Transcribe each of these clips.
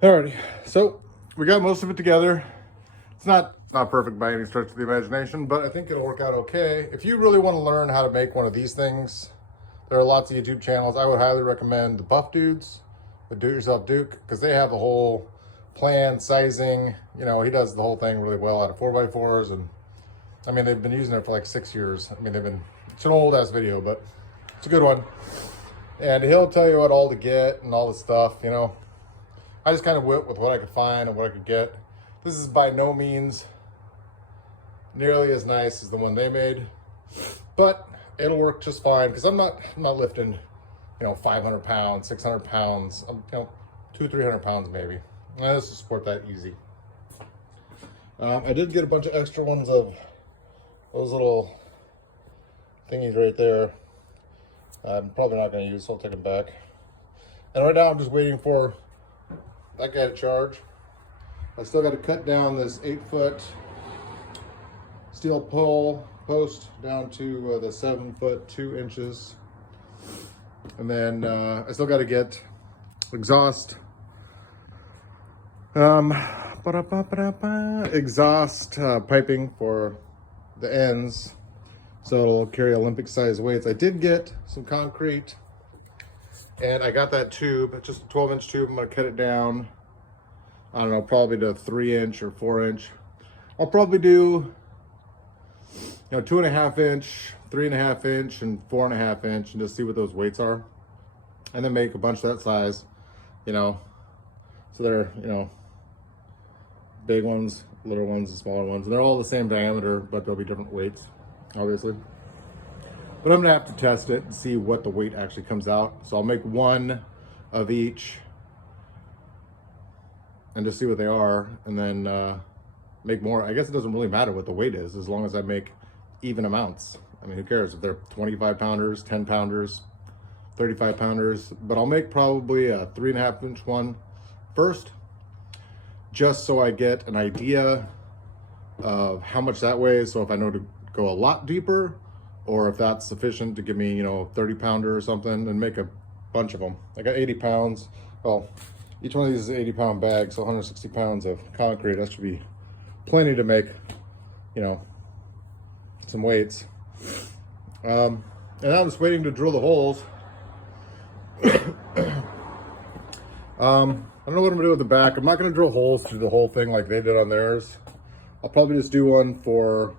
Alrighty, so we got most of it together. It's not perfect by any stretch of the imagination, but I think it'll work out okay. If you really want to learn how to make one of these things, there are lots of YouTube channels. I would highly recommend the Buff Dudes, the Do It Yourself Duke, because they have the whole plan, sizing. You know, he does the whole thing really well out of 4x4s, and I mean they've been using it for like 6 years. I mean it's an old ass video, but it's a good one, and he'll tell you what all to get and all the stuff. You know, I just kind of went with what I could find and what I could get. This is by no means nearly as nice as the one they made, but it'll work just fine because I'm not lifting, 500 pounds, 600 pounds, 300 pounds maybe. I just support that easy. I did get a bunch of extra ones of those little thingies right there. I'm probably not going to use, so I'll take them back. And right now I'm just waiting for that guy to charge. I still got to cut down this 8-foot steel post down to the 7 foot 2 inches. And then I still got to get exhaust piping for the ends, so it'll carry Olympic size weights. I did get some concrete, and I got that tube, just a 12-inch tube. I'm gonna cut it down, I don't know, probably to 3-inch or 4-inch. I'll probably do 2.5 inch, 3.5 inch, and 4.5 inch, and just see what those weights are, and then make a bunch of that size, so they're big ones, little ones, and smaller ones, and they're all the same diameter, but they'll be different weights, obviously. But I'm gonna have to test it and see what the weight actually comes out. So I'll make one of each and just see what they are, and then make more. I guess it doesn't really matter what the weight is, as long as I make even amounts. I mean, who cares if they're 25 pounders, 10 pounders, 35 pounders, but I'll make probably a 3.5 inch one first, just so I get an idea of how much that weighs. So if I know to go a lot deeper, or if that's sufficient to give me, 30 pounder or something, and make a bunch of them. I got 80 pounds. Well, each one of these is an 80-pound bag, so 160 pounds of concrete. That should be plenty to make, some weights. And I'm just waiting to drill the holes. I don't know what I'm gonna do with the back. I'm not gonna drill holes through the whole thing like they did on theirs. I'll probably just do one for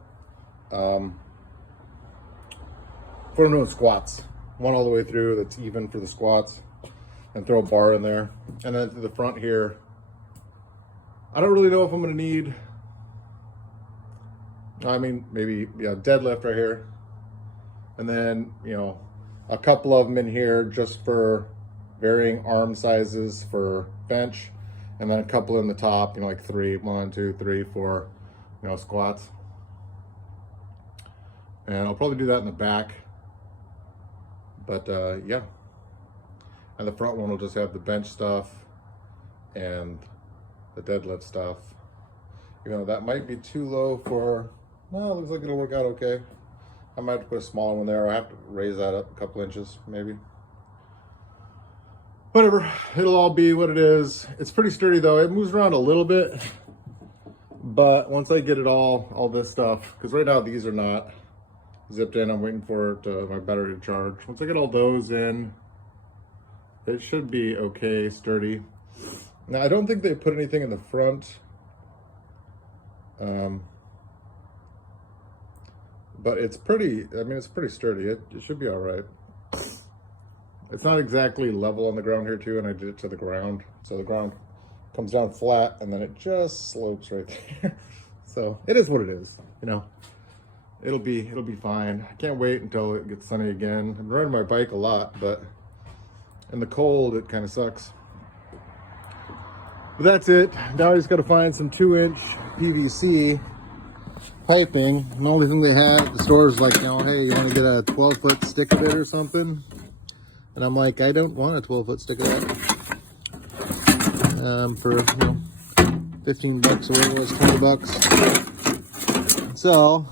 doing squats. One all the way through that's even for the squats, and throw a bar in there. And then to the front here, I don't really know if I'm gonna need, maybe deadlift right here. And then, a couple of them in here just for varying arm sizes for bench, and then a couple in the top, like 1, 2, 3, 4, squats. And I'll probably do that in the back, but yeah. And the front one will just have the bench stuff and the deadlift stuff. That might be too low for, well, it looks like it'll work out okay. I might have to put a smaller one there. I have to raise that up a couple inches, maybe. Whatever, it'll all be what it is. It's pretty sturdy though. It moves around a little bit, but once I get it all this stuff, because right now these are not zipped in. I'm waiting for it, my battery to charge. Once I get all those in, it should be okay, sturdy. Now I don't think they put anything in the front, but it's pretty sturdy. It should be all right. It's not exactly level on the ground here too, and I did it to the ground. So the ground comes down flat and then it just slopes right there. So it is what it is, It'll be fine. I can't wait until it gets sunny again. I'm riding my bike a lot, but in the cold it kind of sucks. But that's it. Now I just gotta find some 2-inch PVC piping. And the only thing they had at the store is like, hey, you wanna get a 12-foot stick of it or something? And I'm like, I don't want a 12-foot stick of that. For 15 bucks or whatever it was, 20 bucks. So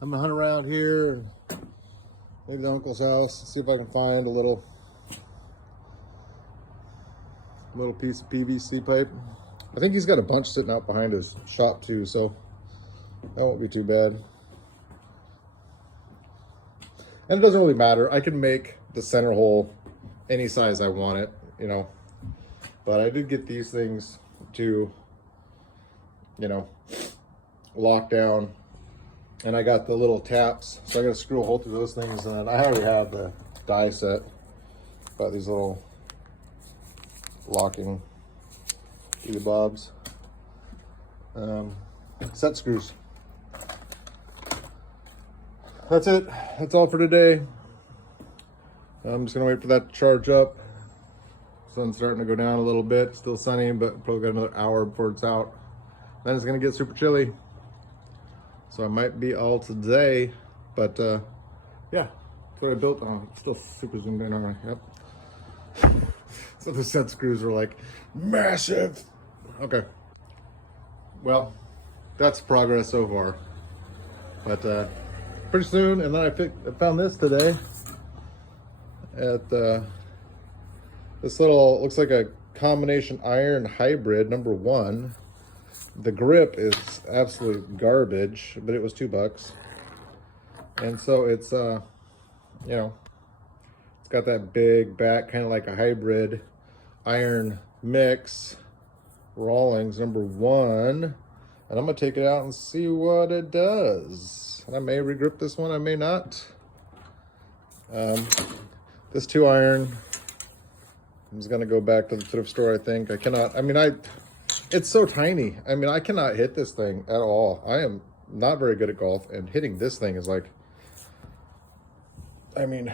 I'm gonna hunt around here, maybe the uncle's house, see if I can find a little Little piece of PVC pipe. I think he's got a bunch sitting out behind his shop too, so that won't be too bad. And it doesn't really matter. I can make the center hole any size I want it, you know. But I did get these things to, you know, lock down. And I got the little taps, so I got to screw a hole through those things. And I already have the die set. Got these little locking bobs. Set screws. That's it. That's all for today. I'm just gonna wait for that to charge up. Sun's starting to go down a little bit. Still sunny, but probably got another hour before it's out. Then it's gonna get super chilly. So I might be all today, but yeah, that's what I built on. It's still super zoomed in, aren't I? Yep. So the set screws are like massive. Okay. Well, that's progress so far. But pretty soon, and then I found this today at this little, looks like a combination iron hybrid #1. The grip is absolute garbage, but it was $2. And so it's you know, it's got that big back, kind of like a hybrid iron mix. Rawlings #1. And I'm gonna take it out and see what it does. I may regrip this one, I may not. This 2 iron, I'm just gonna go back to the thrift store, I think. I cannot, I mean, it's so tiny. I mean, I cannot hit this thing at all. I am not very good at golf, and hitting this thing is like, I mean,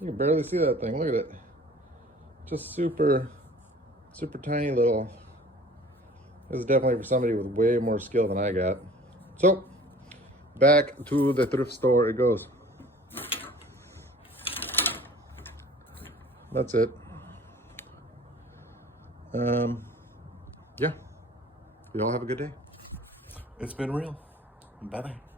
you can barely see that thing. Look at it. Just super, super tiny little. This is definitely for somebody with way more skill than I got. So, back to the thrift store it goes. That's it. Yeah. You all have a good day. It's been real. Bye-bye.